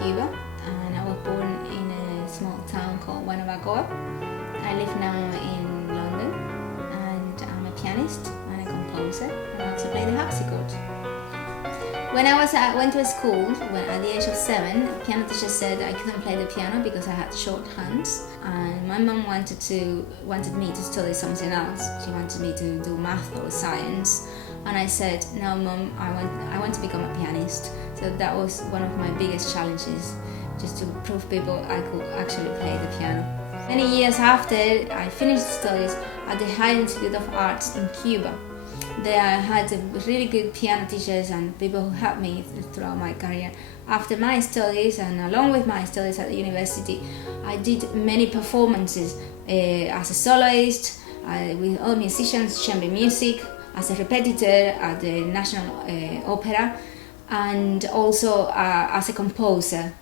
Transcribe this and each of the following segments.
Cuba, and I was born in a small town called Guanabacoa. I live now in London, and I'm a pianist and a composer, and I also play the harpsichord. When I went to school, at the age of 7, the piano teacher said I couldn't play the piano because I had short hands, and my mum wanted me to study something else. She wanted me to do math or science, and I said, "No, Mum, I want to become a pianist." So that was one of my biggest challenges, just to prove people I could actually play the piano. Many years after, I finished studies at the High Institute of Arts in Cuba. There I had really good piano teachers and people who helped me throughout my career. After my studies, and along with my studies at the university, I did many performances as a soloist, with all musicians, chamber music, as a repetitor at the National Opera, and also as a composer.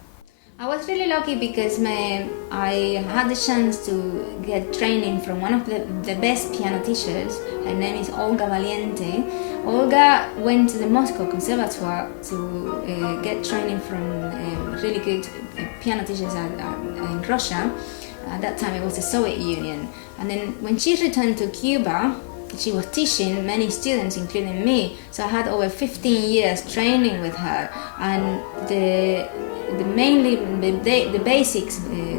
I was really lucky because I had the chance to get training from one of the best piano teachers. Her name is Olga Valiente. Olga went to the Moscow Conservatoire to get training from really good piano teachers in Russia. At that time it was the Soviet Union. And then when she returned to Cuba, she was teaching many students, including me. So I had over 15 years training with her, and the basics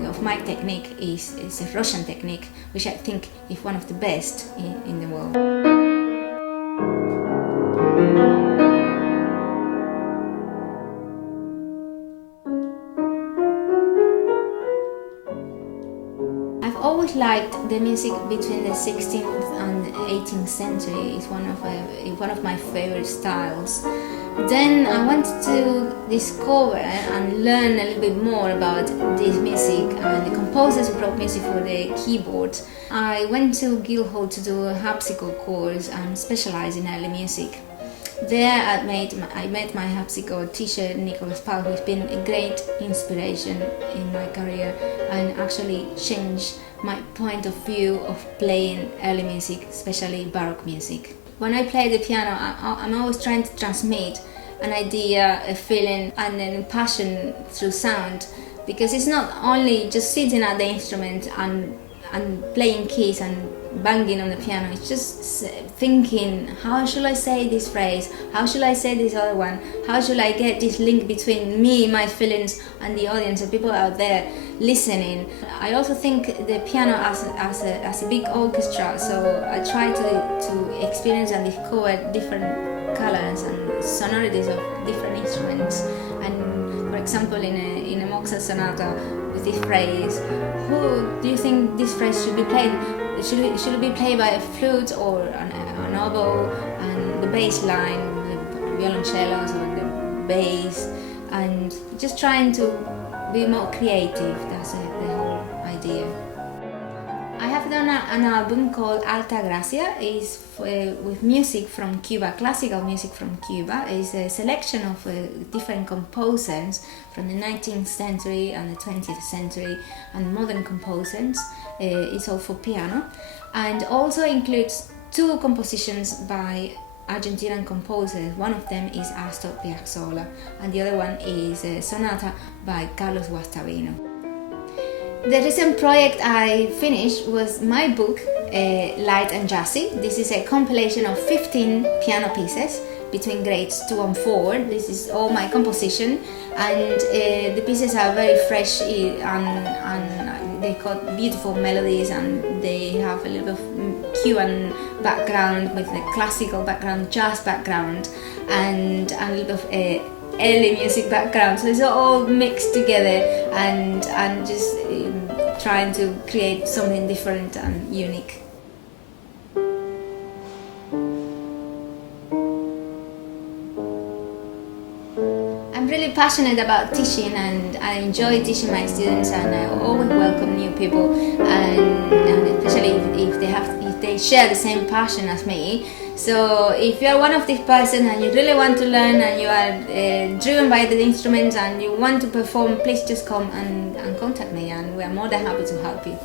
of my technique is a Russian technique, which I think is one of the best in the world. I've always liked the music between the 16th and 18th century. It's one of my favorite styles. Then I wanted to discover and learn a little bit more about this music and the composers who wrote music for the keyboard. I went to Guildhall to do a harpsichord course and specialize in early music. There I met my harpsichord teacher, Nicholas Pal, who's been a great inspiration in my career and actually changed my point of view of playing early music, especially Baroque music. When I play the piano, I'm always trying to transmit an idea, a feeling, and a passion through sound, because it's not only just sitting at the instrument and playing keys and banging on the piano. It's just thinking, how should I say this phrase? How should I say this other one? How should I get this link between me, my feelings, and the audience, and people out there listening? I also think the piano as a big orchestra, so I try to experience and discover different colors and sonorities of different instruments. And for example, in a Mozart sonata, with this phrase, who do you think this phrase should be played? Should it be played by a flute or an oboe, and the bass line, the violoncellos or the bass, and just trying to be more creative. That's the whole idea. I have done an album called Alta Gracia. It's with music from Cuba, classical music from Cuba. It's a selection of different composers from the 19th century and the 20th century and modern composers. It's all for piano, and also includes 2 compositions by Argentinian composers. One of them is Astor Piazzolla, and the other one is a sonata by Carlos Guastavino. The recent project I finished was my book, Light and Jazzy. This is a compilation of 15 piano pieces between grades 2 and 4. This is all my composition, and the pieces are very fresh and they got beautiful melodies, and they have a little bit of Cuban background with the classical background, jazz background, and a little bit of early music background. So it's all mixed together and just trying to create something different and unique. I'm really passionate about teaching, and I enjoy teaching my students, and I always welcome new people, and especially if they share the same passion as me. So if you are one of these persons and you really want to learn, and you are driven by the instruments and you want to perform, please just come and contact me, and we are more than happy to help you.